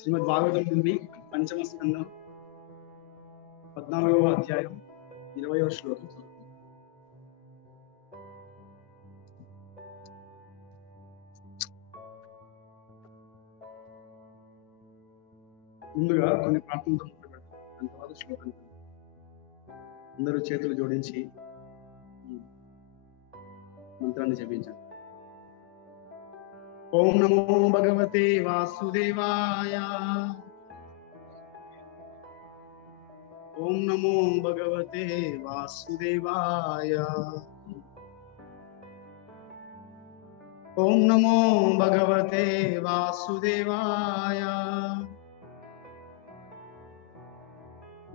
శ్రీమద్ భాగవతం నుండి పంచమ స్కందం 14వ అధ్యాయం 20వ శ్లోకం. ముందుగా కొన్ని ప్రార్థనలతో మొదలుపెడతాం. దాని తర్వాత శ్లోకం. అందరూ చేతులు జోడించి మంత్రాన్ని జపించండి. ఓం నమో భగవతే వాసుదేవాయ. ఓం నమో భగవతే వాసుదేవాయ. ఓం నమో భగవతే వాసుదేవాయ.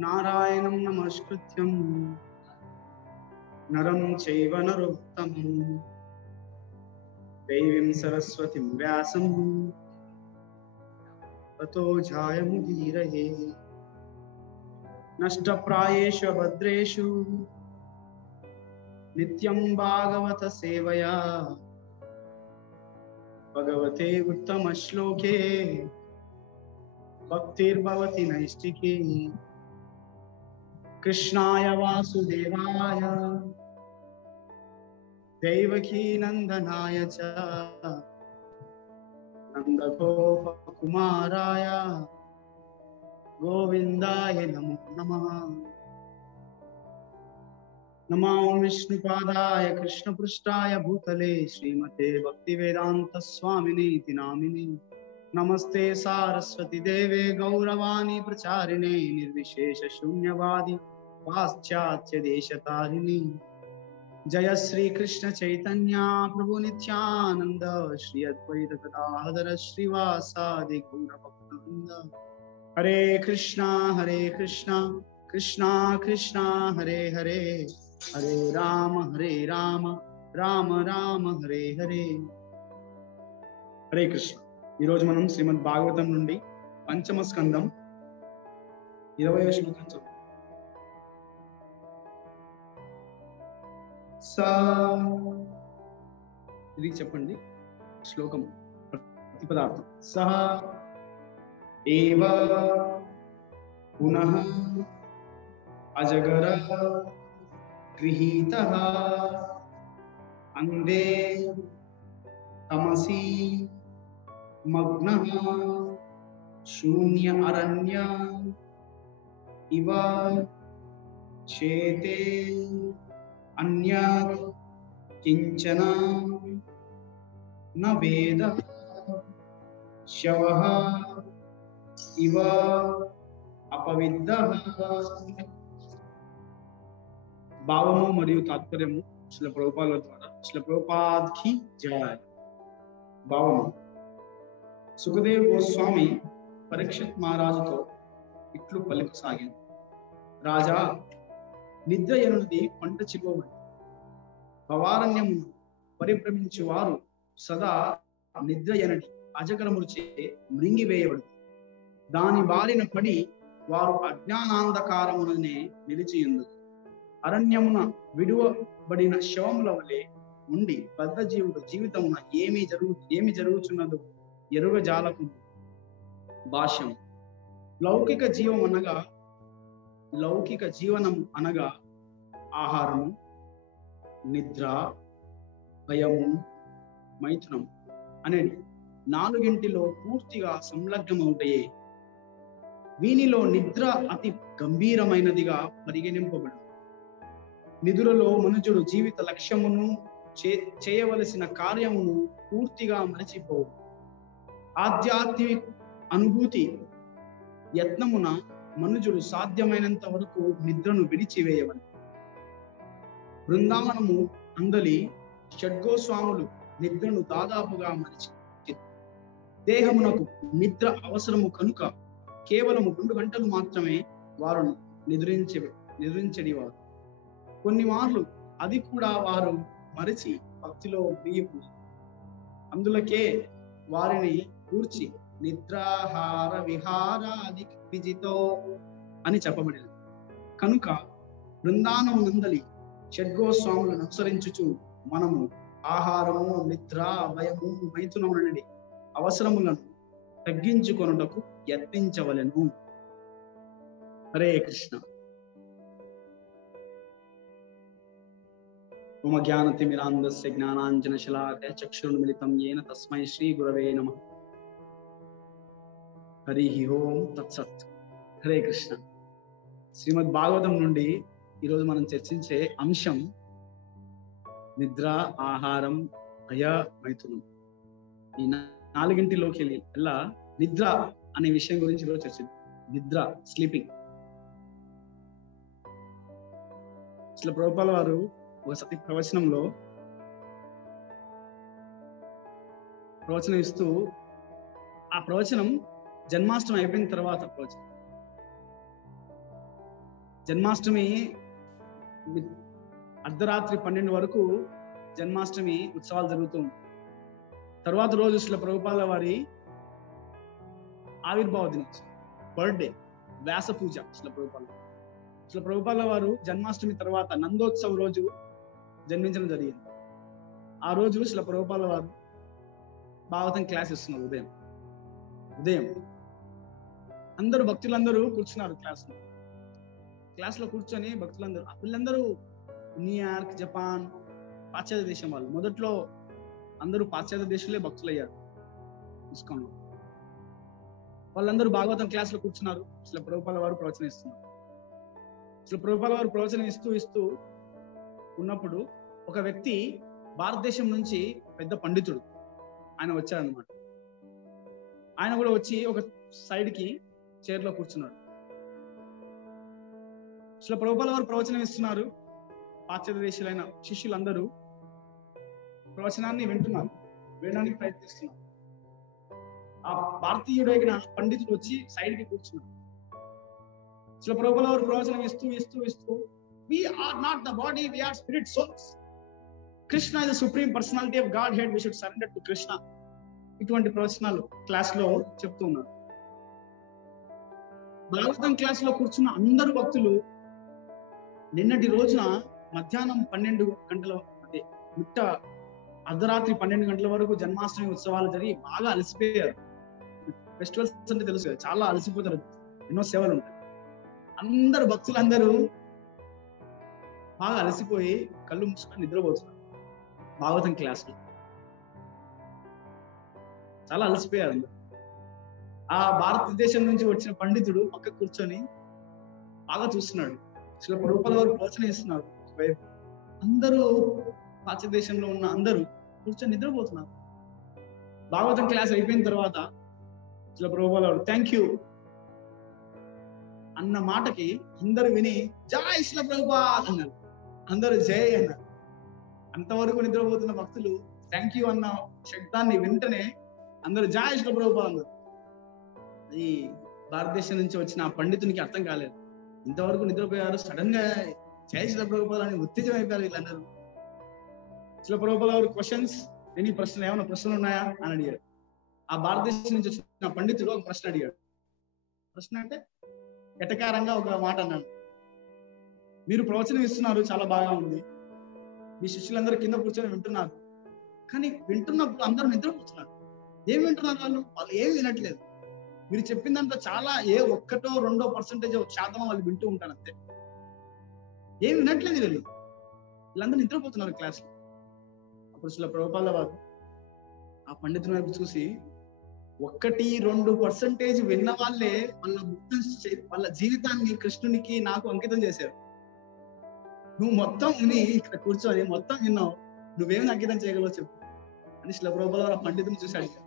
నారాయణం నమస్కృత్యం నరం చైవ నరోత్తమం దేవీం సరస్వతిం వ్యాసం తతో జాయముదీరయే. నష్టప్రాయేషు భద్రేషు నిత్యం భాగవత సేవయా భగవతే ఉత్తమ శ్లోకే భక్తిర్భవతి నైష్టికే. కృష్ణాయ వాసుదేవాయ దేవకీ నందనాయ చ నందగోపకుమారాయ గోవిందాయ నమో నమః. నమో విష్ణుపాదాయ కృష్ణపృష్ఠాయ భూతలే శ్రీమతే భక్తివేదాంత స్వామినేతి నామినే. నమస్తే సారస్వతి దేవే గౌరవాణి ప్రచారిణే నిర్విశేష శూన్యవాది పాశ్చాత్య దేశతారిణి. జయ శ్రీ కృష్ణ చైతన్య ప్రభు నిత్యానంద శ్రీ అద్వైత గదాధర శ్రీవాసాది గౌర భక్తవృంద. హరే కృష్ణ కృష్ణ కృష్ణ హరే హరే, హరే రామ రామ రామ హరే హరే. హరే కృష్ణ. ఈరోజు మనం శ్రీమద్ భాగవతం నుండి పంచమ స్కందం 20వ శ్లోకం చదువు. ఇది చెప్పండి శ్లోకం ప్రతిపదార్థం. సహ ఏవ పునః అజగర గృహీతః అందే తమసి మగ్నః శూన్య అరణ్య ఇవ చేతే అన్యత్ కించన న వేదః శవః ఇవ అపవిద్దః. భావము మరియు తాత్పర్యము శ్రీల ప్రభుపాదుల ద్వారా. శ్రీల ప్రభుపాద్కి జయ. భావము. సుఖదేవ్ గోస్వామి పరీక్షిత్ మహారాజుతో ఇట్లు పలుకసాగింది. రాజా, నిద్ర ఎనున్నది పంట చిలువబడి భవారణ్యము పరిభ్రమించు వారు సదా నిద్ర ఎనడి అజగరముచే మృంగివేయబడు. దాని బారిన పడి వారు అజ్ఞానాంధకారముననే నిలిచియుందు. అరణ్యమున విడువబడిన శవముల వలె ఉండి బద్ధ జీవుడు జీవితమున ఏమి జరుగుతున్నదో ఎరుగజాలకు. భాష్యం. లౌకిక జీవనం అనగా ఆహారము, నిద్ర, భయము, మైథునం అనేది 4 పూర్తిగా సంలగ్నమవుతాయే. వీనిలో నిద్ర అతి గంభీరమైనదిగా పరిగణింపబడు. నిద్రలో మనుషుడు జీవిత లక్ష్యమును చేయవలసిన కార్యమును పూర్తిగా మరచిపోవు. ఆధ్యాత్మిక అనుభూతి యత్నమున మనుజుడు సాధ్యమైనంత వరకు నిద్రను విడిచివేయవలెను. బృందావనము అందలి షడ్గోస్వాములు నిద్రను దాదాపుగా మరిచి దేహమునకు నిద్ర అవసరము కనుక కేవలము 2 గంటలు మాత్రమే వారు నిద్రించడివారు. కొన్ని మార్లు అది కూడా వారు మరిచి భక్తిలో మునిగిపో. అందులకే వారిని కూర్చి నిద్రాహార విహారాది విజితో అని చెప్పబడింది. కనుక బృందావనము నందలి షడ్గోస్వాములను అనుసరించుచు మనము ఆహారము, నిద్ర, భయము, మైథునము అవసరములను తగ్గించుకొనుటకు యత్నించవలెను. హరే కృష్ణ. మమ జ్ఞానతిమిరాంధస్య జ్ఞానాంజనశలాకయ చక్షుర్మిలితం యేన తస్మై శ్రీ గురవే నమః. హరి ఓం తత్సత్. హరే కృష్ణ. శ్రీమద్ భాగవతం నుండి ఈరోజు మనం చర్చించే అంశం నిద్ర, ఆహారం, భయ, మైథునం. ఈ నాలుగింటిలోకి వెళ్ళా నిద్ర అనే విషయం గురించి ఈరోజు చర్చిద్దాం. నిద్ర, స్లీపింగ్. అసలు ప్రభుపాల వారు ఒకసారి ప్రవచనం ఇస్తూ, ఆ ప్రవచనం జన్మాష్టమి అయిపోయిన తర్వాత ప్రవచనం. జన్మాష్టమి అర్ధరాత్రి 12 వరకు జన్మాష్టమి ఉత్సవాలు జరుగుతూ ఉంటాయి. తర్వాత రోజు శ్రీల ప్రభుపాల వారి ఆవిర్భావ దినోత్సవం, బర్త్డే, వ్యాస పూజ. శ్రీల ప్రభుపాల వారు జన్మాష్టమి తర్వాత నందోత్సవ రోజు జన్మించడం జరిగింది. ఆ రోజు శ్రీల ప్రభుపాల వారు భాగవతం క్లాస్ ఇస్తున్నారు. ఉదయం అందరూ భక్తులందరూ కూర్చున్నారు క్లాస్ లో కూర్చొని వీళ్ళందరూ న్యూయార్క్, జపాన్, పాశ్చాత్య దేశం వాళ్ళు. మొదట్లో అందరూ పాశ్చాత్య దేశంలో భక్తులు అయ్యారు ఇస్కాన్లో. వాళ్ళందరూ భాగవతం క్లాస్ లో కూర్చున్నారు. శ్రీల ప్రభుపాల వారు ప్రవచనం ఇస్తున్నారు. శ్రీల ప్రభుపాల వారు ప్రవచనం ఇస్తూ ఉన్నప్పుడు ఒక వ్యక్తి, భారతదేశం నుంచి పెద్ద పండితుడు, ఆయన వచ్చారనమాట. ఆయన కూడా వచ్చి ఒక సైడ్ కి చైర్ లో కూర్చున్నాడు. శ్రీల ప్రభుపాల వారు ప్రవచనం ఇస్తున్నారు. పాశ్చాత్య దేశాలైన శిష్యులందరూ ప్రవచనాన్ని వినడానికి ప్రయత్నిస్తున్నారు. ఆ భారతీయుడైన పండితుడు వచ్చి సైడ్ కి కూర్చున్నాడు. శ్రీల ప్రభుపాల వారు ప్రవచనం ఇస్తూ we are not the body, we are spirit souls. Krishna is the supreme personality of Godhead, we should surrender to Krishna. ఇటువంటి ప్రవచనాలు క్లాస్ లో చెప్తూ ఉన్నారు. భాగవతం క్లాస్ లో కూర్చున్న అందరు భక్తులు నిన్నటి రోజున మధ్యాహ్నం 12 గంటల అర్ధరాత్రి 12 గంటల వరకు జన్మాష్టమి ఉత్సవాలు జరిగి బాగా అలసిపోయారు. ఫెస్టివల్స్ అంటే తెలుసు కదా, చాలా అలసిపోతారు, ఎన్నో సేవలు ఉంటాయి. అందరు భక్తులందరూ బాగా అలసిపోయి కళ్ళు మూసుకొని నిద్రపోతున్నారు. భాగవతం క్లాస్ లో చాలా అలసిపోయారు అందరు. ఆ భారతదేశం నుంచి వచ్చిన పండితుడు పక్క కూర్చొని బాగా చూస్తున్నాడు. శ్రీల ప్రభుపాల వారు ప్రవచనం ఇస్తున్నారు. అందరూ పాశ్చాత్య దేశంలో ఉన్న అందరూ కూర్చొని నిద్రపోతున్నారు. భాగవతం క్లాస్ అయిపోయిన తర్వాత శ్రీల ప్రభుపాల వారు థ్యాంక్ యూ అన్న మాటకి అందరూ విని జై శ్రీల ప్రభుపాద అన్నారు. అందరూ జై అన్నారు. అంతవరకు నిద్రపోతున్న భక్తులు థ్యాంక్ యూ అన్న శబ్దాన్ని వెంటనే అందరూ జై శ్రీల ప్రభుపాద అన్నారు. అది భారతదేశం నుంచి వచ్చిన ఆ పండితునికి అర్థం కాలేదు. ఇంతవరకు నిద్రపోయారు, సడన్ గా జై శ్రీల ప్రభుపాద అని ఉత్తేజం అయిపోయారు వీళ్ళందరూ. శ్రీల ప్రభుపాద వారు క్వశ్చన్స్, ఎన్ని ప్రశ్నలు, ఏమైనా ప్రశ్నలు ఉన్నాయా అని అడిగారు. ఆ భారతదేశం నుంచి వచ్చిన పండితుడు ఒక ప్రశ్న అడిగాడు. ప్రశ్న అంటే ఎటకారంగా ఒక మాట అన్నాడు. మీరు ప్రవచనం ఇస్తున్నారు, చాలా బాగా ఉంది, మీ శిష్యులందరూ కింద కూర్చొని వింటున్నారు, కానీ వింటున్నప్పుడు అందరూ నిద్రపోతున్నారు. ఏం వింటున్నారు? వాళ్ళు ఏమి వినట్లేదు. మీరు చెప్పిందంతా చాలా 1-2% వాళ్ళు వింటూ ఉంటారు అంతే. ఏం వినట్లేదు వీళ్ళందరూ నిద్రపోతున్నారు క్లాస్ లో. అప్పుడు శ్రీల ప్రభుపాల వారు ఆ పండితుని వైపు చూసి 1-2% విన్న వాళ్ళే వాళ్ళ జీవితాన్ని కృష్ణునికి నాకు అంకితం చేశారు. నువ్వు మొత్తం విని ఇక్కడ కూర్చొని మొత్తం విన్నావు, నువ్వేమి అంకితం చేయగలవు చెప్పు అని శ్రీల ప్రభుపాల వారు ఆ పండితుని చూసి అడిగారు.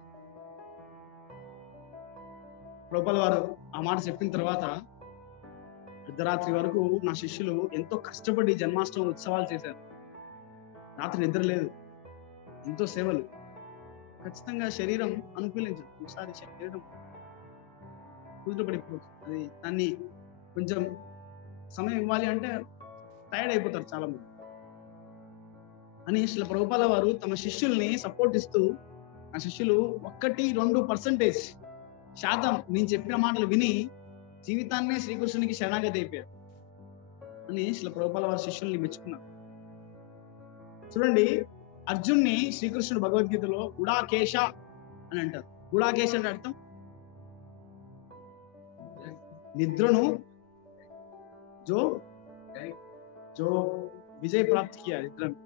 ప్రభుపాల వారు ఆ మాట చెప్పిన తర్వాత అర్ధరాత్రి వరకు నా శిష్యులు ఎంతో కష్టపడి జన్మాష్టమి ఉత్సవాలు చేశారు. రాత్రి నిద్ర లేదు, ఎంతో సేవలు. ఖచ్చితంగా శరీరం అనుకూలించదు. ఒకసారి శరీరం కుదుటపడిపోతుంది. అది దాన్ని కొంచెం సమయం ఇవ్వాలి అంటే టైర్డ్ అయిపోతారు చాలా మంది అని శ్రీల ప్రభుపాల వారు తమ శిష్యుల్ని సపోర్ట్ ఇస్తూ, ఆ శిష్యులు 1-2% నేను చెప్పిన మాటలు విని జీవితాన్నే శ్రీకృష్ణునికి శరణాగతి అయిపోయారు అని శ్రీల ప్రభుపాల వారి శిష్యుల్ని మెచ్చుకున్నారు. చూడండి, అర్జున్ని శ్రీకృష్ణుడు భగవద్గీతలో గుడాకేశ అని అంటారు. గుడాకేశ అంటే అర్థం निद्रनु जो जो विजय प्राप्त किया निद्रा में,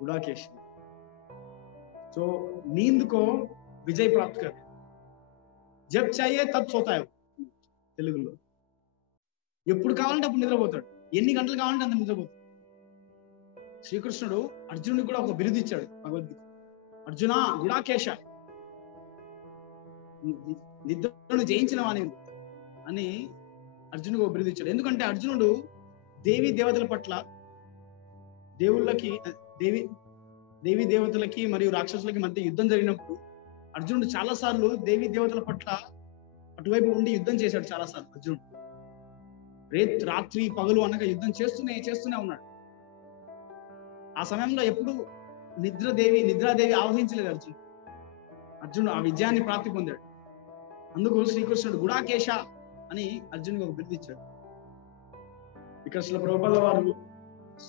गुड़ाकेश जो नींद को विजय प्राप्त कर, जब चाहिए तब सोता है తెలుగులో. ఎప్పుడు కావాలంటే అప్పుడు నిద్రపోతాడు, ఎన్ని గంటలు కావాలంటే అంత నిద్రపోతాడు. శ్రీకృష్ణుడు అర్జునుడికి కూడా ఒక బిరుదు ఇచ్చాడు భగవద్గీత. అర్జున గుడాకేశ, నిద్రను జయించిన వాణి అని అర్జునుడికి ఒక బిరుదు ఇచ్చాడు. ఎందుకంటే అర్జునుడు దేవీ దేవతల పట్ల, దేవీ దేవతలకి మరియు రాక్షసులకి మధ్య యుద్ధం జరిగినప్పుడు అర్జునుడు చాలా సార్లు దేవీ దేవతల పట్ల అటువైపు ఉండి యుద్ధం చేశాడు. చాలా సార్లు అర్జునుడు రాత్రి పగలు అనగా యుద్ధం చేస్తూనే ఉన్నాడు. ఆ సమయంలో ఎప్పుడు నిద్రాదేవి ఆవహించలేదు అర్జునుడు ఆ విజయాన్ని ప్రాప్తి పొందాడు. అందుకు శ్రీకృష్ణుడు గుడాకేశ అని అర్జునుడికి ఒక బిరుదు ఇచ్చాడు. ఇక్కడ శ్రీల ప్రభుపాద వారు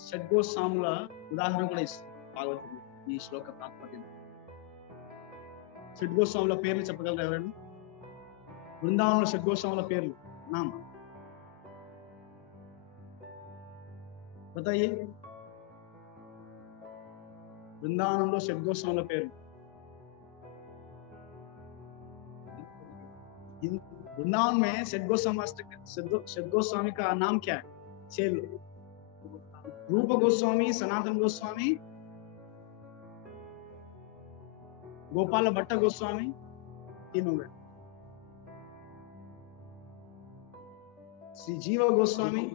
షడ్గోస్వాముల ఉదాహరణ కూడా ఇస్తారు భాగవతం ఈ శ్లోక తాత్పర్యం. షడ్గోస్వాముల పేర్లు చెప్పగలరు ఎవరైనా? బృందావనంలో షడ్గోస్వాముల పేర్లు నామ बताइए. वृंदावनंलो షడ్గోస్వాముల పేర్లు. वृंदावन में షడ్గోస్వామి का नाम क्या है? 6 रूप गोस्वामी, सनातन गोस्वामी, गोपाल भट्ट गोस्वामी, 3 हो गए. श्री जीव गोस्वामी,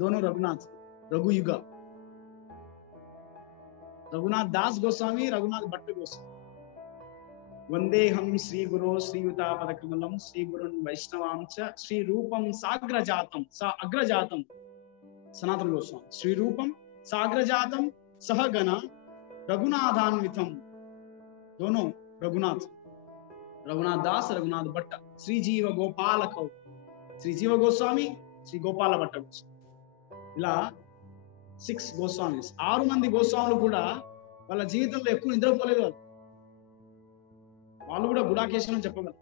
दोनों रघुयुगा, रघुनाथ दास गोस्वामी, रघुनाथ भट्ट गोस्वामी. वंदे हम श्री गुरो श्रीयुता पदकमलम श्री गुरुन् वैष्णवां च श्री रूपम साग्रजातम अग्रजातम सनातन गोस्वामी. श्री रूपम साग्रजातम सहगण रघुनाथान्वितम, दोनों रघुनाथ दास, रघुनाथ भट्ट. श्री जीव गोपाल कौ, श्री जीव गोस्वामी, श्री गोपाल भट्ट गोस्वामी. ఇలా 6 గోస్వామిస్. 6 మంది గోస్వాములు కూడా వాళ్ళ జీవితంలో ఎక్కువ నిద్రపోలేదు. వాళ్ళు కూడా గుడాకేశం అని చెప్పగలరు.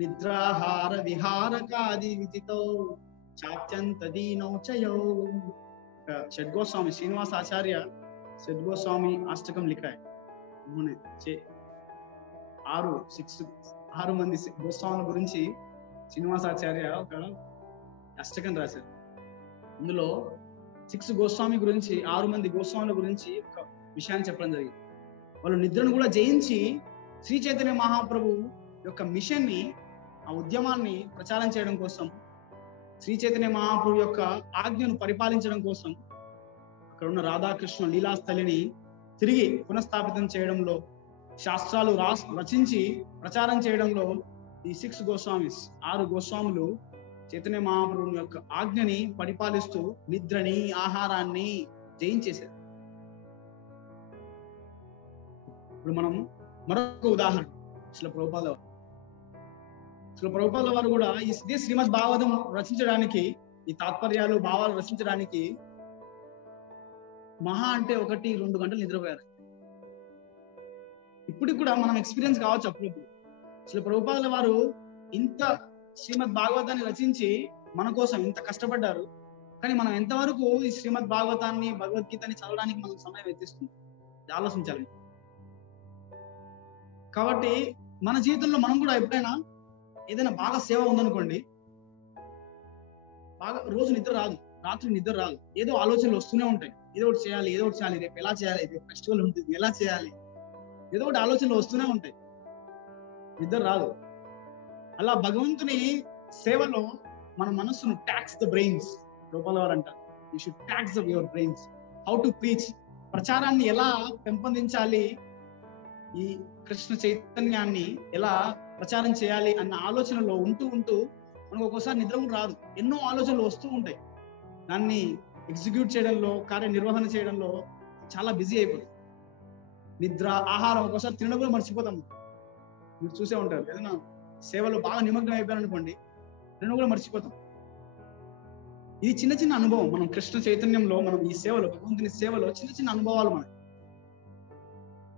నిద్రాహార విహారకాది విదితో చాత్యంత దీనౌ చయో. షడ్గోస్వామి శ్రీనివాస ఆచార్య షడ్గోస్వామి అష్టకం लिखा है. उन्होंने 6 మంది గోస్వాముల గురించి శ్రీనివాసాచార్య ఒక అష్టకం రాశారు. అందులో 6 గోస్వామి గురించి, 6 మంది గోస్వాముల గురించి ఒక విషయాన్ని చెప్పడం జరిగింది. వాళ్ళు నిద్రను కూడా జయించి శ్రీ చైతన్య మహాప్రభు యొక్క మిషన్ ని, ఆ ఉద్యమాన్ని ప్రచారం చేయడం కోసం, శ్రీ చైతన్య మహాప్రభు యొక్క ఆజ్ఞను పరిపాలించడం కోసం అక్కడ ఉన్న రాధాకృష్ణ లీలాస్థలిని తిరిగి పునఃస్థాపితం చేయడంలో, శాస్త్రాలు రచించి ప్రచారం చేయడంలో ఈ 6 గోస్వామిస్, 6 గోస్వాములు చైతన్య మహాప్రభు యొక్క ఆజ్ఞని పరిపాలిస్తూ నిద్రని, ఆహారాన్ని జయించేశారు. ఇప్పుడు మనం మరొక ఉదాహరణ, శ్రీల ప్రభుపాద వారు కూడా ఇదే శ్రీమద్ భాగవతం రచించడానికి, ఈ తాత్పర్యాలు భావాలు రచించడానికి మహా అంటే 1-2 గంటలు నిద్రపోయారు. ఇప్పటికి కూడా మనం ఎక్స్పీరియన్స్ కావచ్చు అప్పుడప్పుడు. శ్రీల ప్రభుపాద వారు ఇంత శ్రీమద్ భాగవతాన్ని రచించి మన కోసం ఇంత కష్టపడ్డారు. కానీ మనం ఎంతవరకు ఈ శ్రీమద్ భాగవతాన్ని, భగవద్గీతని చదవడానికి మనం సమయం వెచ్చిస్తుంది ఆలోచించాలి. కాబట్టి మన జీవితంలో మనం కూడా ఎప్పుడైనా ఏదైనా బాగా సేవ ఉందనుకోండి, బాగా రోజు నిద్ర రాదు, రాత్రి నిద్ర రాదు, ఏదో ఆలోచనలు వస్తూనే ఉంటాయి. ఏదో ఒకటి చేయాలి, రేపు ఎలా చేయాలి, రేపు ఫెస్టివల్ ఉంటుంది ఎలా చేయాలి, ఏదో ఒకటి ఆలోచనలు వస్తూనే ఉంటాయి, నిద్ర రాదు. అలా భగవంతుని సేవలో మన మనస్సును ట్యాక్స్ ద బ్రెయిన్స్, గోపాల వారు అంటారు, you should tax your brains. How to preach, ప్రచారాన్ని ఎలా పెంపొందించాలి, ఈ కృష్ణ చైతన్యాన్ని ఎలా ప్రచారం చేయాలి అన్న ఆలోచనలో ఉంటూ మనకు ఒక్కోసారి నిద్ర కూడా రాదు. ఎన్నో ఆలోచనలు వస్తూ ఉంటాయి. దాన్ని ఎగ్జిక్యూట్ చేయడంలో, కార్యనిర్వహణ చేయడంలో చాలా బిజీ అయిపోతుంది. నిద్ర, ఆహారం, ఒక్కోసారి తినడం కూడా మర్చిపోతాం. మీరు చూసే ఉంటారు, ఏదైనా సేవలో బాగా నిమగ్నం అయిపోయారు అనుకోండి, తినడం కూడా మర్చిపోతాం. ఇది చిన్న అనుభవం. మనం కృష్ణ చైతన్యంలో, మనం ఈ సేవలో, భగవంతుని సేవలో చిన్న అనుభవాలు మనకి.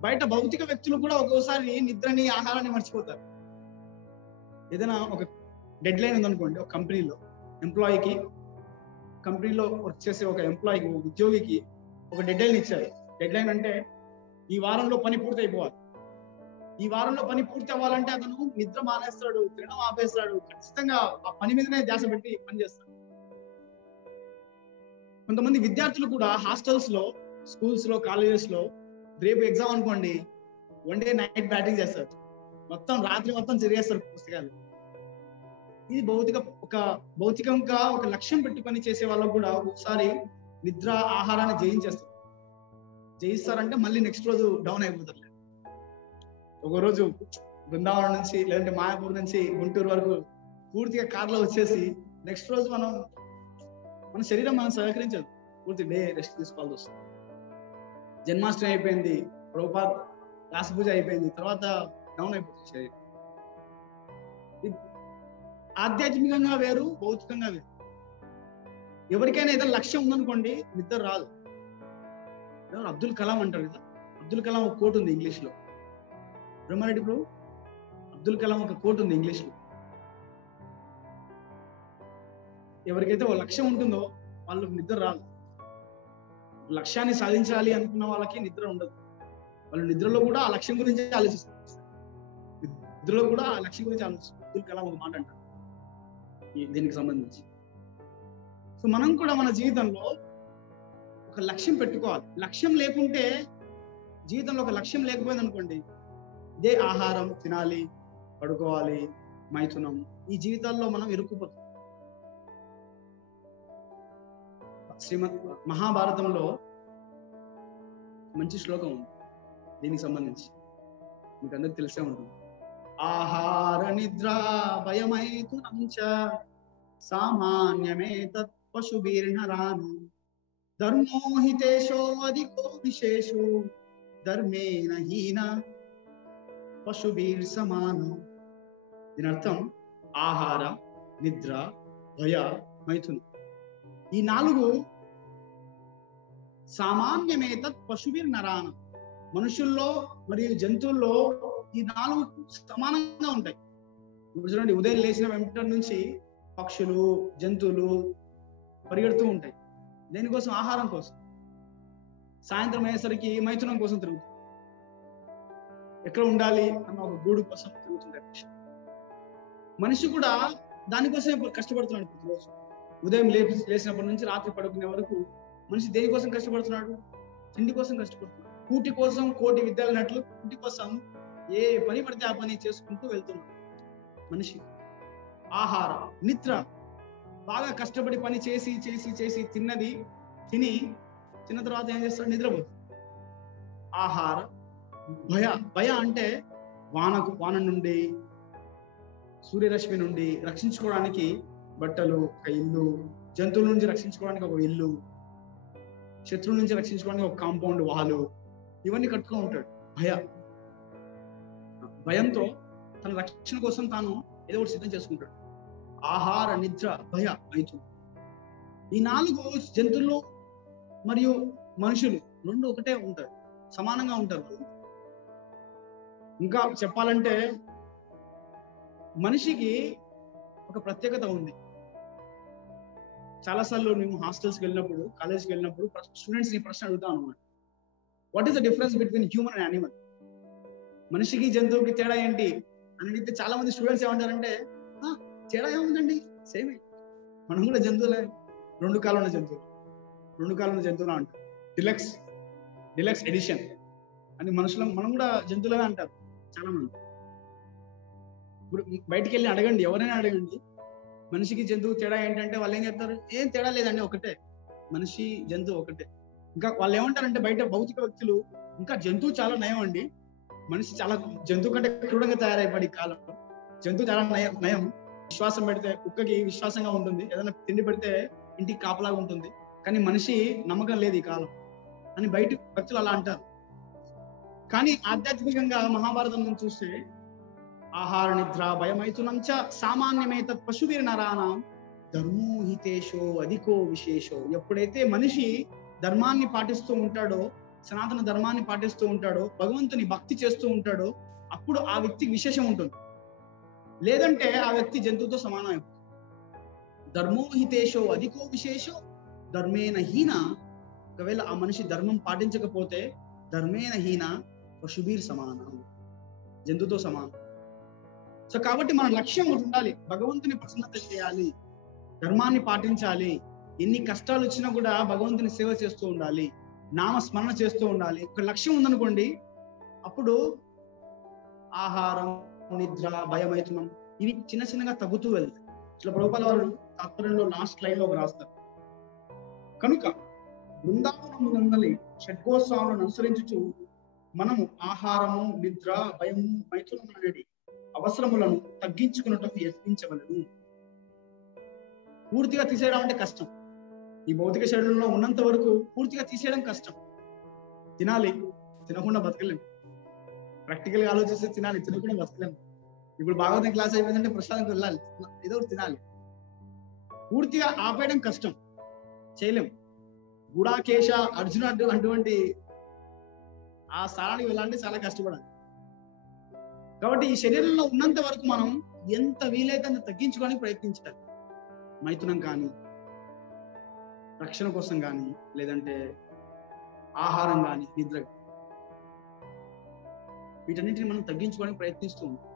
బయట భౌతిక వ్యక్తులు కూడా ఒక్కోసారి నిద్రని ఆహారాన్ని మర్చిపోతారు. ఏదైనా ఒక డెడ్ లైన్ ఉందనుకోండి, ఒక కంపెనీలో వర్క్ చేసే ఒక ఎంప్లాయీకి, ఒక ఉద్యోగికి ఒక డెడ్ లైన్ ఇచ్చారు. డెడ్ లైన్ అంటే ఈ వారంలో పని పూర్తి అయిపోవాలి. ఈ వారంలో పని పూర్తి అవ్వాలంటే అతను నిద్ర మానేస్తాడు, తినడం ఆపేస్తాడు, ఖచ్చితంగా ఆ పని మీదనే ధ్యాస పెట్టి పని చేస్తాడు. కొంతమంది విద్యార్థులు కూడా హాస్టల్స్ లో, స్కూల్స్ లో, కాలేజెస్ లో రేపు ఎగ్జామ్ అనుకోండి, 1 డే నైట్ బ్యాటింగ్ చేస్తారు, మొత్తం రాత్రి మొత్తం తిరిగేస్తారు పుస్తకాలు. ఇది భౌతికంగా ఒక లక్ష్యం పెట్టుకొని చేసే వాళ్ళకు కూడా ఒకసారి నిద్ర ఆహారాన్ని జయిస్తారంటే మళ్ళీ నెక్స్ట్ రోజు డౌన్ అయిపోతారు. ఒక రోజు బృందావనం నుంచి లేదంటే మాయాపూర్ నుంచి గుంటూరు వరకు పూర్తిగా కార్లో వచ్చేసి నెక్స్ట్ రోజు మన శరీరం మనం సహకరించదు, పూర్తి డే రెస్ట్ తీసుకోవాల్సి వస్తుంది. జన్మాష్టమి అయిపోయింది, ప్రభుపాద వ్యాస పూజ అయిపోయింది, తర్వాత డౌన్ అయిపోతుంది శరీరం. ఆధ్యాత్మికంగా వేరు, భౌతికంగా వేరు. ఎవరికైనా ఏదైనా లక్ష్యం ఉందనుకోండి, నిద్ర రాదు. అబ్దుల్ కలాం అంటారు కదా, అబ్దుల్ కలాం ఒక కోట్ ఉంది ఇంగ్లీష్ లో. బ్రహ్మారెడ్డి ప్రభు, అబ్దుల్ కలాం ఒక కోట్ ఉంది ఇంగ్లీష్ లో. ఎవరికైతే ఒక లక్ష్యం ఉంటుందో వాళ్ళకి నిద్ర రాదు. లక్ష్యాన్ని సాధించాలి అనుకున్న వాళ్ళకి నిద్ర ఉండదు. వాళ్ళు నిద్రలో కూడా ఆ లక్ష్యం గురించి ఆలోచిస్తారు. అబ్దుల్ కలాం ఒక మాట అంటారు దీనికి సంబంధించి. సో మనం కూడా మన జీవితంలో ఒక లక్ష్యం పెట్టుకోవాలి. లక్ష్యం లేకుంటే, జీవితంలో ఒక లక్ష్యం లేకపోయింది అనుకోండి, ఇదే ఆహారం తినాలి, పడుకోవాలి, మైథునం, ఈ జీవితాల్లో మనం ఇరుక్కుపోతాం. శ్రీమద్ మహాభారతంలో మంచి శ్లోకం ఉంది దీనికి సంబంధించి, మీకు అందరికి తెలిసే ఉంటుంది. ఆహార నిద్ర భయమైథునం చ సామాన్యమే తత్ పశుభిర్నరాణం ధర్మో హితేషో అధికో విశేషో ధర్మేణ హీన పశుభిర్ సమానం. దీని అర్థం ఆహార, నిద్ర, భయ, మైథునం, ఈ 4 సామాన్యమే తత్ పశుభిర్నరాణం, మనుషుల్లో మరియు జంతువుల్లో ఈ 4 సమానంగా ఉంటాయి. ఇప్పుడు చూడండి, ఉదయం లేచిన వెంటనే నుంచి పక్షులు, జంతువులు పరిగెడుతూ ఉంటాయి. దేనికోసం? ఆహారం కోసం. సాయంత్రం అయ్యేసరికి మైథునం కోసం తిరుగుతుంది. ఎక్కడ ఉండాలి అన్న ఒక గూడు కోసం తిరుగుతుంటాయి. మనిషి కూడా దానికోసమే కష్టపడుతున్నాడు ప్రతిరోజు. ఉదయం లేచినప్పటి నుంచి రాత్రి పడుకునే వరకు మనిషి దేనికోసం కష్టపడుతున్నాడు? తిండి కోసం కష్టపడుతున్నాడు. కూటి కోసం కోటి విద్యలు అన్నట్లు కూటి కోసం ఏ పని పడితే ఆ పని చేసుకుంటూ వెళ్తున్నాడు మనిషి. ఆహార, నిద్ర, బాగా కష్టపడి పని చేసి తిన్న తర్వాత ఏం చేస్తాడు? నిద్రపోతాడు. ఆహార, భయ అంటే వాన నుండి, సూర్యరశ్మి నుండి రక్షించుకోవడానికి బట్టలు, ఒక ఇల్లు, జంతువుల నుంచి రక్షించుకోవడానికి ఒక ఇల్లు, శత్రువుల నుంచి రక్షించుకోవడానికి ఒక కాంపౌండ్ వాలు, ఇవన్నీ కట్టుకుని ఉంటాడు. భయంతో తన రక్షణ కోసం తాను ఏదో ఒకటి సిద్ధం చేసుకుంటాడు. ఆహార, నిద్ర, భయ, మైథునం, ఈ 4 జంతువులు మరియు మనుషులు 2 ఒకటే ఉంటారు, సమానంగా ఉంటారు. ఇంకా చెప్పాలంటే మనిషికి ఒక ప్రత్యేకత ఉంది. చాలాసార్లు మేము హాస్టల్స్కి వెళ్ళినప్పుడు, కాలేజ్కి వెళ్ళినప్పుడు స్టూడెంట్స్ ఈ ప్రశ్న అడుగుతాం అన్నమాట. What is the difference between human and animal? మనిషికి జంతువుకి తేడా ఏంటి అని అడిగితే చాలా మంది స్టూడెంట్స్ ఏమంటారంటే, తేడా ఏముందండి, సేమే, మనం కూడా జంతువులే, 2 కాళ్ళు ఉన్న జంతువులు అంటారు. డిలక్స్ ఎడిషన్ అని మనం కూడా జంతువులే అంటారు చాలా మంది. ఇప్పుడు బయటికి వెళ్ళి అడగండి, ఎవరైనా అడగండి, మనిషికి జంతువు తేడా ఏంటంటే వాళ్ళు ఏం చెప్తారు? ఏం తేడా లేదండి, ఒకటే, మనిషి జంతువు ఒకటే. ఇంకా వాళ్ళు ఏమంటారంటే, బయట భౌతిక వ్యక్తులు, ఇంకా జంతువు చాలా నయం అండి, మనిషి చాలా జంతువు కంటే క్రూరంగా తయారైపడి కాలంలో, జంతువు చాలా నయం, విశ్వాసం పెడితే కుక్కకి విశ్వాసంగా ఉంటుంది, ఏదైనా తిండి పెడితే ఇంటికి కాపలాగా ఉంటుంది, కానీ మనిషి నమ్మకం లేదు ఈ కాలం అని బయట వ్యక్తులు అలా అంటారు. కానీ ఆధ్యాత్మికంగా మహాభారతం నుంచి చూస్తే ఆహార, నిద్ర, భయమైథునం చ సామాన్యమే తత్ పశుభిర్నరాణం ధర్మో హితేషో అధికో విశేషో. ఎప్పుడైతే మనిషి ధర్మాన్ని పాటిస్తూ ఉంటాడో సనాతన ధర్మాన్ని పాటిస్తూ ఉంటాడో, భగవంతుని భక్తి చేస్తూ ఉంటాడో, అప్పుడు ఆ వ్యక్తికి విశేషం ఉంటుంది. లేదంటే ఆ వ్యక్తి జంతువుతో సమానం అయిపోతుంది. ధర్మోహితేషో అధికో విశేషో ధర్మేణ హీన. ఒకవేళ ఆ మనిషి ధర్మం పాటించకపోతే ధర్మేణ హీన పశుభీర్ సమానం, జంతువుతో సమానం. సో కాబట్టి మన లక్ష్యం ఒకటి ఉండాలి, భగవంతుని ప్రసన్నత చేయాలి, ధర్మాన్ని పాటించాలి, ఎన్ని కష్టాలు వచ్చినా కూడా భగవంతుని సేవ చేస్తూ ఉండాలి, నామస్మరణ చేస్తూ ఉండాలి. ఒక లక్ష్యం ఉందనుకోండి, అప్పుడు ఆహారం, నిద్ర, భయమైతునం ఇవి చిన్న చిన్నగా తగ్గుతూ వెళ్తాయి. ఇట్లా ప్రభుపాల వారు తాత్పర్యంలో లాస్ట్ లైన్ లో రాస్తారు, కనుక బృందావనమునందలి షడ్గోస్వాములను అనుసరించుచు మనము ఆహారము, నిద్ర, భయము, మైథునం అనేది అవసరములను తగ్గించుకున్నట్టు యత్నించవలను. పూర్తిగా తీసేయడం అంటే కష్టం. ఈ భౌతిక శరీరంలో ఉన్నంత వరకు పూర్తిగా తీసేయడం కష్టం. తినాలి, తినకుండా బతకలేము. ప్రాక్టికల్ గా ఆలోచిస్తే తినాలి, తినకుండా బతకలేము. ఇప్పుడు భాగవతం క్లాస్ అయిపోయిందంటే ప్రసాదంకి వెళ్ళాలి, ఏదో ఒకటి తినాలి. పూర్తిగా ఆపేయడం కష్టం, చేయలేం. గుడాకేశ అర్జున అటువంటి ఆ స్థానానికి వెళ్ళాలంటే చాలా కష్టపడాలి. కాబట్టి ఈ శరీరంలో ఉన్నంత వరకు మనం ఎంత వీలైతే అంత తగ్గించుకోవడానికి ప్రయత్నించాలి. మైథునం కానీ, రక్షణ కోసం కానీ, లేదంటే ఆహారం కానీ, నిద్ర, వీటన్నిటిని మనం తగ్గించుకోవడానికి ప్రయత్నిస్తూ ఉంటాం.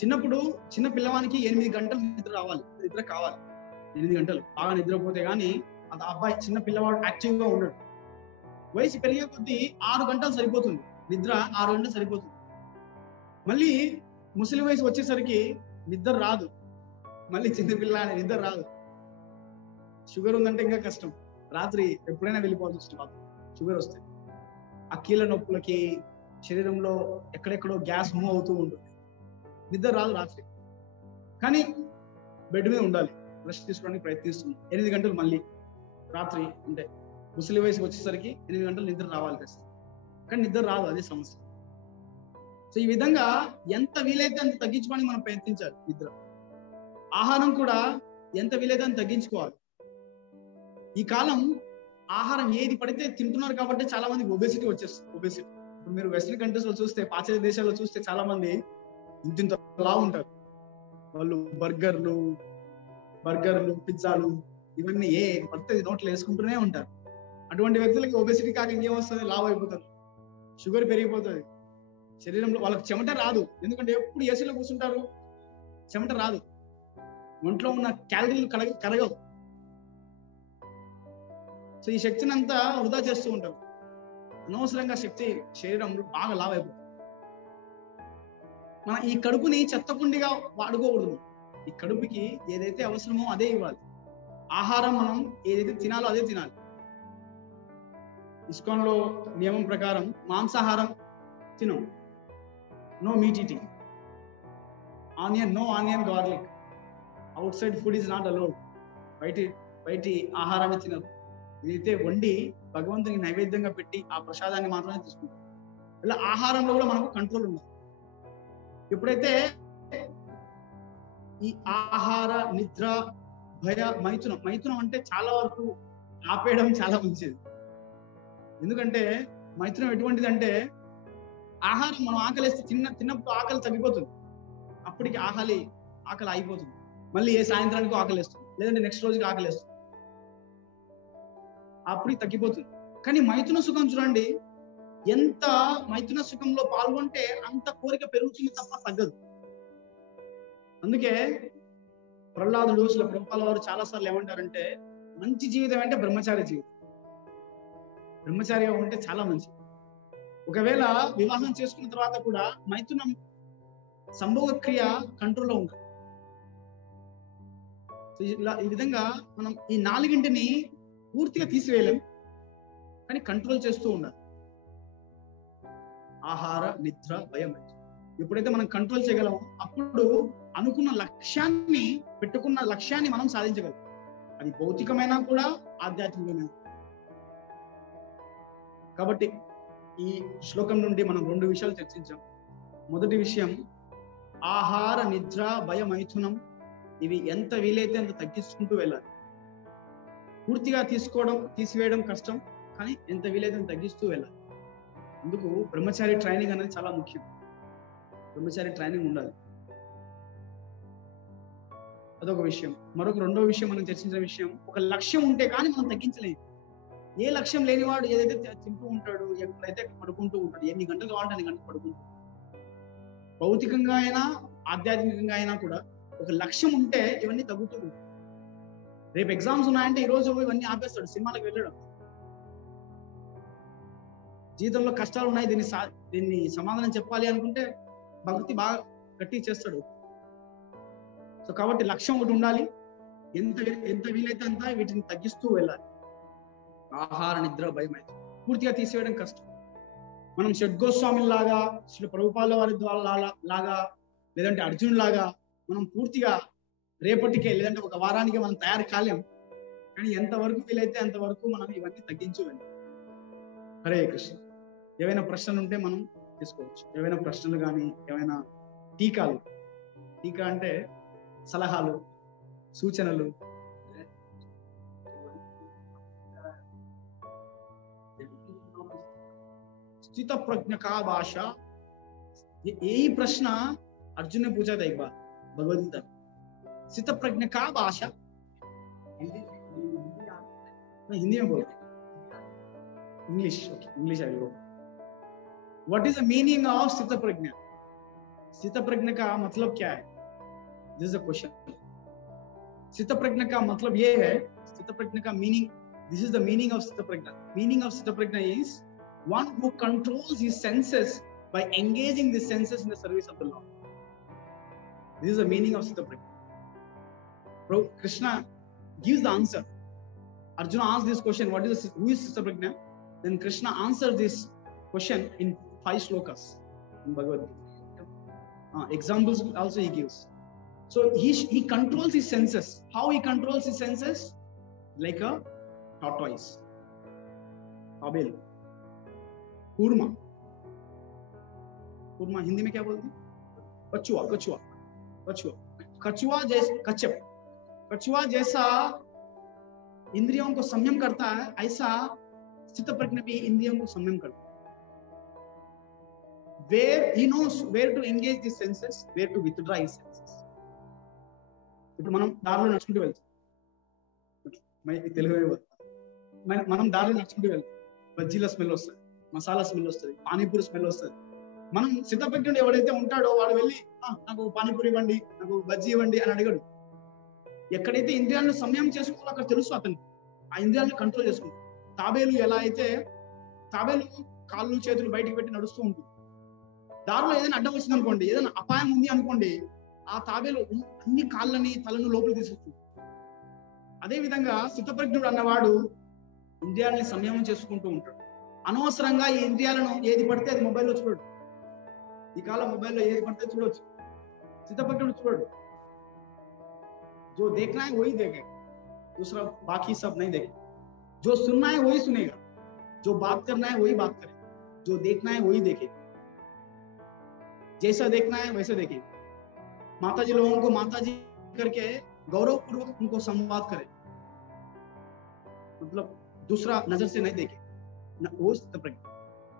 చిన్నప్పుడు చిన్న పిల్లవానికి 8 గంటలు నిద్ర రావాలి, నిద్ర కావాలి. 8 గంటలు బాగా నిద్రపోతే గానీ అది అబ్బాయి, చిన్న పిల్లవాడు యాక్టివ్ గా ఉండడు. వయసు పెరిగే కొద్దీ 6 గంటలు సరిపోతుంది, నిద్ర 6 గంటలు సరిపోతుంది. మళ్ళీ ముసలి వయసు వచ్చేసరికి నిద్ర రాదు, మళ్ళీ చిన్నపిల్ల నిద్ర రాదు. షుగర్ ఉందంటే ఇంకా కష్టం, రాత్రి ఎప్పుడైనా వెళ్ళిపోవాల్సి వస్తుంది. షుగర్ వస్తే ఆ కీళ్ళ నొప్పులకి, శరీరంలో ఎక్కడెక్కడో గ్యాస్ మూవ్ అవుతూ ఉంటుంది, నిద్ర రాదు రాత్రి. కానీ బెడ్ మీద ఉండాలి, రెస్ట్ తీసుకోవడానికి ప్రయత్నిస్తుంది. 8 గంటలు మళ్ళీ రాత్రి, అంటే ముసలి వయసుకి వచ్చేసరికి 8 గంటలు నిద్ర రావాలి కదా, కానీ నిద్ర రాదు, అదే సమస్య. సో ఈ విధంగా ఎంత వీలైతే అంత తగ్గించుకోవడానికి మనం ప్రయత్నించాలి. నిద్ర, ఆహారం కూడా ఎంత వీలైతే అంత తగ్గించుకోవాలి. ఈ కాలం ఆహారం ఏది పడితే తింటున్నారు కాబట్టి చాలా మంది ఒబేసిటీ వచ్చేస్తుంది. ఒబేసిటీ ఇప్పుడు మీరు వెస్టర్న్ కంట్రీస్ లో చూస్తే, పాశ్చాత్య దేశాల్లో చూస్తే చాలా మంది ఇంత లా ఉంటారు. వాళ్ళు బర్గర్లు, పిజ్జాలు, ఇవన్నీ ఏ పడితే నోట్లు వేసుకుంటూనే ఉంటారు. అటువంటి వ్యక్తులకి ఒబేసిటీ కాక ఇంకేం వస్తుంది, లావ్ అయిపోతారు, షుగర్ పెరిగిపోతుంది శరీరంలో. వాళ్ళకి చెమట రాదు, ఎందుకంటే ఎప్పుడు ఏసీలో కూర్చుంటారు, చెమట రాదు, ఒంట్లో ఉన్న క్యాలరీలు కరగవు. సో ఈ శక్తిని అంతా వృధా చేస్తూ ఉంటారు, అనవసరంగా శక్తి శరీరంలో బాగా లావ్ అయిపోతుంది. మన ఈ కడుపుని చెత్తకుండిగా వాడుకోకూడదు. ఈ కడుపుకి ఏదైతే అవసరమో అదే ఇవ్వాలి. ఆహారం మనం ఏదైతే తినాలో అదే తినాలి. ఇస్కాన్ లో నియమం ప్రకారం మాంసాహారం తినం, no meat eating, no onion garlic, outside food is not allowed. బయటి ఆహారాన్ని తినరు. ఇదైతే వండి భగవంతునికి నైవేద్యంగా పెట్టి ఆ ప్రసాదాన్ని మాత్రమే తీసుకుంటారు. ఇలా ఆహారంలో కూడా మనకు కంట్రోల్ ఉండాలి. ఎప్పుడైతే ఈ ఆహార, నిద్ర, భయ, మైథునం అంటే చాలా వరకు ఆపేయడం చాలా మంచిది. ఎందుకంటే మైథునం ఎటువంటిది అంటే, ఆహారం మనం ఆకలిస్తే తిన్నప్పుడు ఆకలి తగ్గిపోతుంది, అప్పటికి ఆకలి అయిపోతుంది, మళ్ళీ ఏ సాయంత్రానికి ఆకలిస్తుంది, లేదంటే నెక్స్ట్ రోజుకి ఆకలిస్తుంది, అప్పటికి తగ్గిపోతుంది. కానీ మైథున సుఖం చూడండి, ఎంత మైథున సుఖంలో పాల్గొంటే అంత కోరిక పెరుగుతుంది తప్ప తగ్గదు. అందుకే ప్రహ్లాదుడు, శ్రీ ప్రభుపాల వారు చాలా సార్లు ఏమంటారంటే, మంచి జీవితం అంటే బ్రహ్మచారి జీవితం, బ్రహ్మచారిగా ఉంటే చాలా మంచిది. ఒకవేళ వివాహం చేసుకున్న తర్వాత కూడా మైథునం సంభోగ క్రియ కంట్రోల్లో ఉంటుంది. ఇలా ఈ విధంగా మనం ఈ 4ంటిని పూర్తిగా తీసివేయలేం, కానీ కంట్రోల్ చేస్తూ ఉండాలి. ఆహార, నిద్ర, భయం. ఎప్పుడైతే మనం కంట్రోల్ చేయగలమో అప్పుడు అనుకున్న లక్ష్యాన్ని, పెట్టుకున్న లక్ష్యాన్ని మనం సాధించగలం. అది భౌతికమైనా కూడా, ఆధ్యాత్మికమైన. కాబట్టి ఈ శ్లోకం నుండి మనం 2 విషయాలు చర్చించాం. మొదటి విషయం, ఆహార, నిద్ర, భయ, మైథునం ఇవి ఎంత వీలైతే అంత తగ్గించుకుంటూ వెళ్ళాలి. పూర్తిగా తీసివేయడం కష్టం, కానీ ఎంత వీలైతే అంత తగ్గిస్తూ వెళ్ళాలి. అందుకు బ్రహ్మచారి ట్రైనింగ్ అనేది చాలా ముఖ్యం. బ్రహ్మచారి ట్రైనింగ్ ఉండాలి. అదొక విషయం. రెండో విషయం మనం చర్చించిన విషయం, ఒక లక్ష్యం ఉంటే కానీ మనం తగ్గించలేము. ఏ లక్ష్యం లేనివాడు ఏదైతే తింటూ ఉంటాడు, ఎప్పుడైతే పడుకుంటూ ఉంటాడు, ఎన్ని గంటలు కావాలంటే అన్ని గంటలు పడుకుంటాడు. భౌతికంగా అయినా ఆధ్యాత్మికంగా అయినా కూడా ఒక లక్ష్యం ఉంటే ఇవన్నీ తగ్గుతూ ఉంటాయి. రేపు ఎగ్జామ్స్ ఉన్నాయంటే ఈ రోజు ఇవన్నీ ఆపేస్తాడు, సినిమాలకు వెళ్ళడం. జీవితంలో కష్టాలు ఉన్నాయి, దీన్ని సమాధానం చెప్పాలి అనుకుంటే భక్తి బాగా గట్టి చేస్తాడు. సో కాబట్టి లక్ష్యం ఒకటి ఉండాలి. ఎంత వీలైతే అంత వీటిని తగ్గిస్తూ వెళ్ళాలి. ఆహార, నిద్ర, భయం అయితే పూర్తిగా తీసివేయడం కష్టం. మనం షడ్గోస్వామి లాగా, శ్రీ ప్రభుపాల వారి ద్వారా లాగా, లేదంటే అర్జున్ లాగా మనం పూర్తిగా రేపటికే లేదంటే ఒక వారానికి మనం తయారు కాలేం. కానీ ఎంతవరకు వీలైతే అంతవరకు మనం ఇవన్నీ తగ్గించు వెళ్ళాలి. హరే కృష్ణ. ఏవైనా ప్రశ్నలు ఉంటే మనం తీసుకోవచ్చు. ఏవైనా ప్రశ్నలు కానీ, ఏమైనా టీకా అంటే సలహాలు, సూచనలు. स्थित प्रज्ञ का भाषा, यही प्रश्न अर्जुन ने पूछा था एक बार भगवदगीता। स्थित प्रज्ञ का भाषा, मैं हिंदी में बोलता हूँ, English I go. What is the meaning of स्थित प्रज्ञ? स्थित प्रज्ञ का मतलब क्या है? This is the question. स्थित प्रज्ञ का मतलब ये है, स्थित प्रज्ञ का meaning, this is the meaning of स्थित प्रज्ञ. मीनिंग ऑफ स्थित प्रज्ञ is one who controls his senses by engaging the senses in the service of the Lord. This is the meaning of Sthita Prajna. Krishna gives the answer. Arjuna asks this question, who is Sthita Prajna? Then Krishna answers this question in 5 shlokas in Bhagavad Gita. Examples also he gives. So he controls his senses. How he controls his senses? Like a tortoise. Tabel. कूर्मा हिंदी में क्या बोलते हैं? कछुआ जैसा इंद्रियों को संयम करता है, ऐसा स्थित प्रज्ञ भी इंद्रियों को संयम करता है. Where he knows where to engage the senses, where to withdraw his senses. ఇప్పుడు మనం దారిలో నడుచుకుంటూ వెళ్తాం, మనం దారిలో నడుచుకుంటూ వెళ్తాం, బజ్జీల స్మెల్ వస్తుంది, మసాలా స్మెల్ వస్తుంది, పానీపూరి స్మెల్ వస్తుంది. మనం సిద్ధప్రజ్ఞుడు ఎవడైతే ఉంటాడో వాడు వెళ్ళి నాకు పానీపూరి ఇవ్వండి, నాకు బజ్జీ ఇవ్వండి అని అడిగాడు. ఎక్కడైతే ఇంద్రియాలను సంయమం చేసుకోవాలో అక్కడ తెలుసు అతనికి, ఆ ఇంద్రియాలను కంట్రోల్ చేసుకుంటాడు. తాబేలు ఎలా అయితే, తాబేలు కాళ్ళు చేతులు బయటికి పెట్టి నడుస్తూ ఉంటుంది. దారిలో ఏదైనా అడ్డం వచ్చింది అనుకోండి, ఏదైనా అపాయం ఉంది అనుకోండి, ఆ తాబేలు అన్ని కాళ్ళని తలను లోపలికి తీసుకొస్తుంది. అదే విధంగా స్థితప్రజ్ఞుడు అన్నవాడు ఇంద్రియాలని సంయమం చేసుకుంటూ ఉంటాడు. అనవసరంగా ఈ ఇంద్రియాలను ఏది పడితే అది మొబైల్లో చూడడు. ఈ కాలం మొబైల్లో ఏది పడితే చూడొచ్చు, స్థితప్రజ్ఞుడు చూడడు. जो देखना है वही देखेगा, दूसरा बाकी सब नहीं देखेगा. जो सुनना है वही सुनेगा, जो बात करना है वही बात करेगा, जो देखना है वही देखेगा, जैसा देखना है वैसे देखेगा. माताजी लोगों को माताजी करके गौरव पूर्वक उनको संवाद करे, मतलब दूसरा नजर से नहीं देखे. वो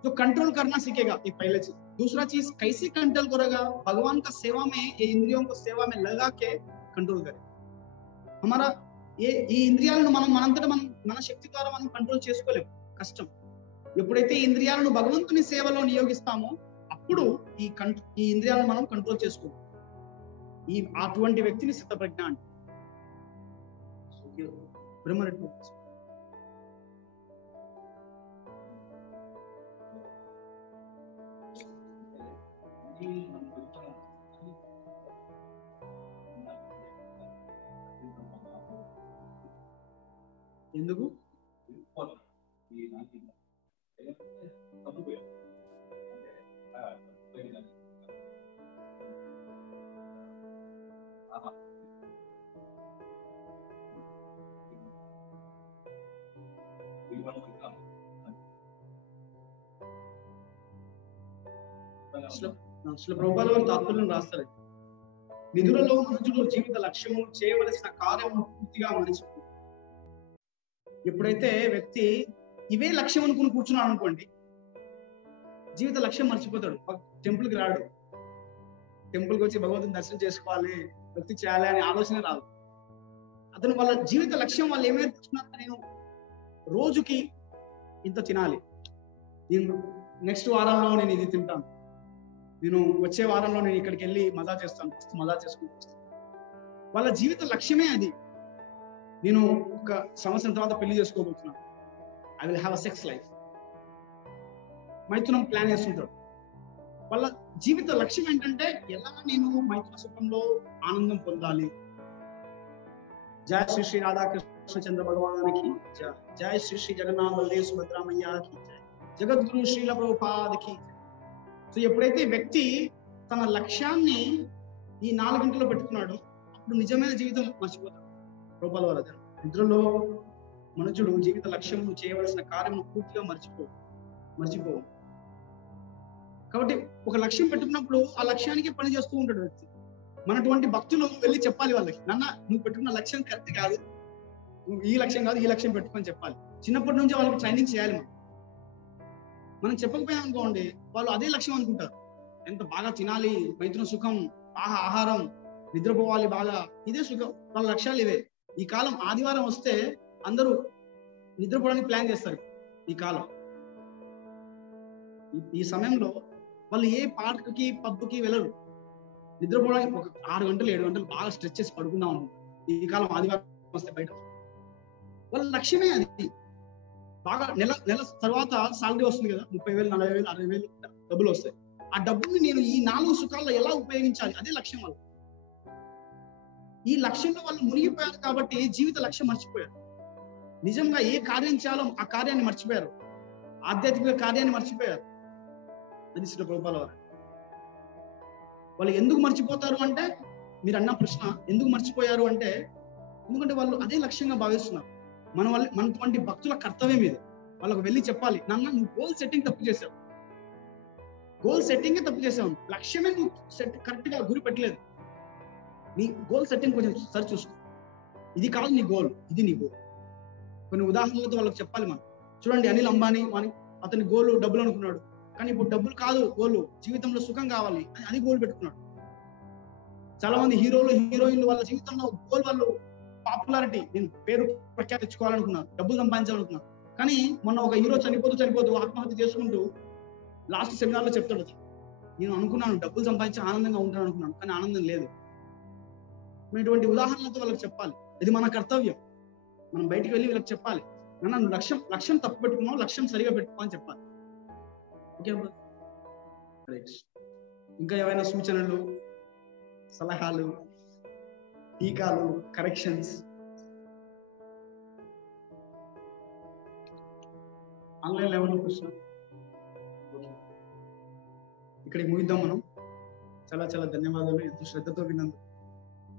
जो कंट्रोल करना सीखेगा, ये पहले चीज. दूसरा चीज कैसे कंट्रोल करेगा? भगवान का सेवा में, ये इंद्रियों को सेवा में लगा के कंट्रोल करे. हमारा ఈ ఇంద్రియాలను మనంతటా మన శక్తి ద్వారా మనం కంట్రోల్ చేసుకోలేము, కష్టం. ఎప్పుడైతే ఈ ఇంద్రియాలను భగవంతుని సేవలో నియోగిస్తామో అప్పుడు ఈ ఇంద్రియాలను మనం కంట్రోల్ చేసుకోవాలి. అటువంటి వ్యక్తిని స్థితప్రజ్ఞ అంటే బ్రహ్మరెడ్డి. ఎందుకు ప్రభుపాద వారు తాత్పర్యం రాస్తారు, నిధులలో మనుషులు జీవిత లక్ష్యము చేయవలసిన కార్యము పూర్తిగా మనిషి. ఎప్పుడైతే వ్యక్తి ఇవే లక్ష్యం అనుకుని కూర్చున్నాడు అనుకోండి, జీవిత లక్ష్యం మర్చిపోతాడు. టెంపుల్కి రాడు, టెంపుల్కి వచ్చి భగవంతుని దర్శనం చేసుకోవాలి, భక్తి చేయాలి అనే ఆలోచన రాదు. అతను వాళ్ళ జీవిత లక్ష్యం వాళ్ళు ఏమేర్చుకున్నారు, నేను రోజుకి ఇంత తినాలి, నేను నెక్స్ట్ వారంలో నేను ఇది తింటాను, నేను వచ్చే వారంలో నేను ఇక్కడికి వెళ్ళి మజా చేస్తాను, మజా చేసుకుంటూ వస్తాను. వాళ్ళ జీవిత లక్ష్యమే అది. నేను ఒక సంవత్సరం తర్వాత పెళ్లి చేసుకోబోతున్నాను, I will have a sex life. మైథునం ప్లాన్ చేస్తుంటాడు. వాళ్ళ జీవిత లక్ష్యం ఏంటంటే ఎలా నేను మైథున సుఖంలో ఆనందం పొందాలి. జయ శ్రీ శ్రీ రాధాకృష్ణ చంద్ర భగవానికి జయ, జయ శ్రీ శ్రీ జగన్నాథ బలదేవ్ సుభద్రామయ్యకి జయ, జగద్గురు శ్రీల ప్రభుపాదకి. సో ఎప్పుడైతే వ్యక్తి తన లక్ష్యాన్ని ఈ 4 గంటల్లో పెట్టుకున్నాడో అప్పుడు నిజమైన జీవితం మర్చిపోతాడు. రూపాల వల్ల నిద్రలో మనుషుడు జీవిత లక్ష్యం చేయవలసిన కార్యం పూర్తిగా మర్చిపోవు. కాబట్టి ఒక లక్ష్యం పెట్టుకున్నప్పుడు ఆ లక్ష్యానికి పని చేస్తూ ఉంటాడు వ్యక్తి. మనటువంటి భక్తులు వెళ్ళి చెప్పాలి వాళ్ళకి, నాన్న నువ్వు పెట్టుకున్న లక్ష్యం కరెక్ట్ కాదు, నువ్వు ఈ లక్ష్యం కాదు ఈ లక్ష్యం పెట్టుకొని చెప్పాలి. చిన్నప్పటి నుంచి వాళ్ళకి ట్రైనింగ్ చేయాలి. మనం చెప్పకపోయాం అనుకోండి, వాళ్ళు అదే లక్ష్యం అనుకుంటారు. ఎంత బాగా తినాలి, మైథున సుఖం, బాగా ఆహారం, నిద్రపోవాలి బాగా, ఇదే సుఖం. వాళ్ళ లక్ష్యాలు ఇవే. ఈ కాలం ఆదివారం వస్తే అందరూ నిద్రపోవడానికి ప్లాన్ చేస్తారు. ఈ కాలం ఈ సమయంలో వాళ్ళు ఏ పార్క్కి పబ్కి వెళ్ళరు, నిద్రపోవడానికి ఒక 6 గంటలు 7 గంటలు బాగా స్ట్రెచ్ చేసి పడుకుందాం. ఈ కాలం ఆదివారం వస్తే బయట వాళ్ళ లక్ష్యమే అది. బాగా నెల తర్వాత సాలరీ వస్తుంది కదా, 30,000 40,000 60,000 డబ్బులు వస్తాయి. ఆ డబ్బుని నేను ఈ 4 సుఖాల్లో ఎలా ఉపయోగించాలి, అదే లక్ష్యం వాళ్ళు. ఈ లక్ష్యంలో వాళ్ళు మునిగిపోయారు కాబట్టి జీవిత లక్ష్యం మర్చిపోయారు. నిజంగా ఏ కార్యం చేయాలో ఆ కార్యాన్ని మర్చిపోయారు, ఆధ్యాత్మిక కార్యాన్ని మర్చిపోయారు. అది శ్రీ ప్రభుపాల వారు. వాళ్ళు ఎందుకు మర్చిపోతారు అంటే, మీరు అన్న ప్రశ్న ఎందుకు మర్చిపోయారు అంటే, ఎందుకంటే వాళ్ళు అదే లక్ష్యంగా భావిస్తున్నారు. మనటువంటి భక్తుల కర్తవ్యం ఇది. వాళ్ళకు వెళ్ళి చెప్పాలి, నాన్న నువ్వు గోల్ సెట్టింగ్ తప్పు చేసావు, గోల్ సెట్టింగే తప్పు చేసావు, లక్ష్యమే నువ్వు కరెక్ట్ గా గురి పెట్టలేదు. నీ గోల్ సెట్టింగ్ కొంచెం సరి చూసుకో, ఇది కాదు నీ గోల్, ఇది నీ గోల్. కొన్ని ఉదాహరణలతో వాళ్ళకి చెప్పాలి. మనం చూడండి, అనిల్ అంబానీ అతని గోల్ డబ్బులు అనుకున్నాడు, కానీ ఇప్పుడు డబ్బులు కాదు గోల్, జీవితంలో సుఖం కావాలి అది గోల్ పెట్టుకున్నాడు. చాలా మంది హీరోయిన్లు వాళ్ళ జీవితంలో గోల్ వాళ్ళు పాపులారిటీ, నేను పేరు ప్రఖ్యాతి తెచ్చుకోవాలనుకున్నారు, డబ్బులు సంపాదించాలనుకున్నారు. కానీ మొన్న ఒక హీరో చనిపోతూ ఆత్మహత్య చేసుకుంటూ లాస్ట్ సెమినార్ లో చెప్తాడు, నేను అనుకున్నాను డబ్బులు సంపాదించి ఆనందంగా ఉంటాను అనుకున్నాను, కానీ ఆనందం లేదు. ఇటువంటి ఉదాహరణలతో వాళ్ళకి చెప్పాలి. ఇది మన కర్తవ్యం. మనం బయటికి వెళ్ళి వీళ్ళకి చెప్పాలి, నన్ను లక్ష్యం తప్పు పెట్టుకున్నావు, లక్ష్యం సరిగా పెట్టుకో అని చెప్పాలి. ఓకే, ఇంకా ఏమైనా సూచనలు, సలహాలు, టీకాలు, కరెక్షన్స్? ఆన్లైన్ లెవెల్ ప్రశ్న ఇక్కడికి ముగిద్దాం మనం. చాలా చాలా ధన్యవాదాలు ఎంతో శ్రద్ధతో విన్నందుకు.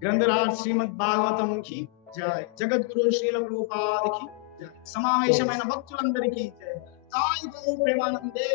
గ్రంథరాజ్ శ్రీమద్ భాగవతం కి జయ, జగద్గురు శ్రీల ప్రభుపాదకి జయ, సమావేశమైన భక్తులందరికీ జయ, సాయి ప్రేమానందే.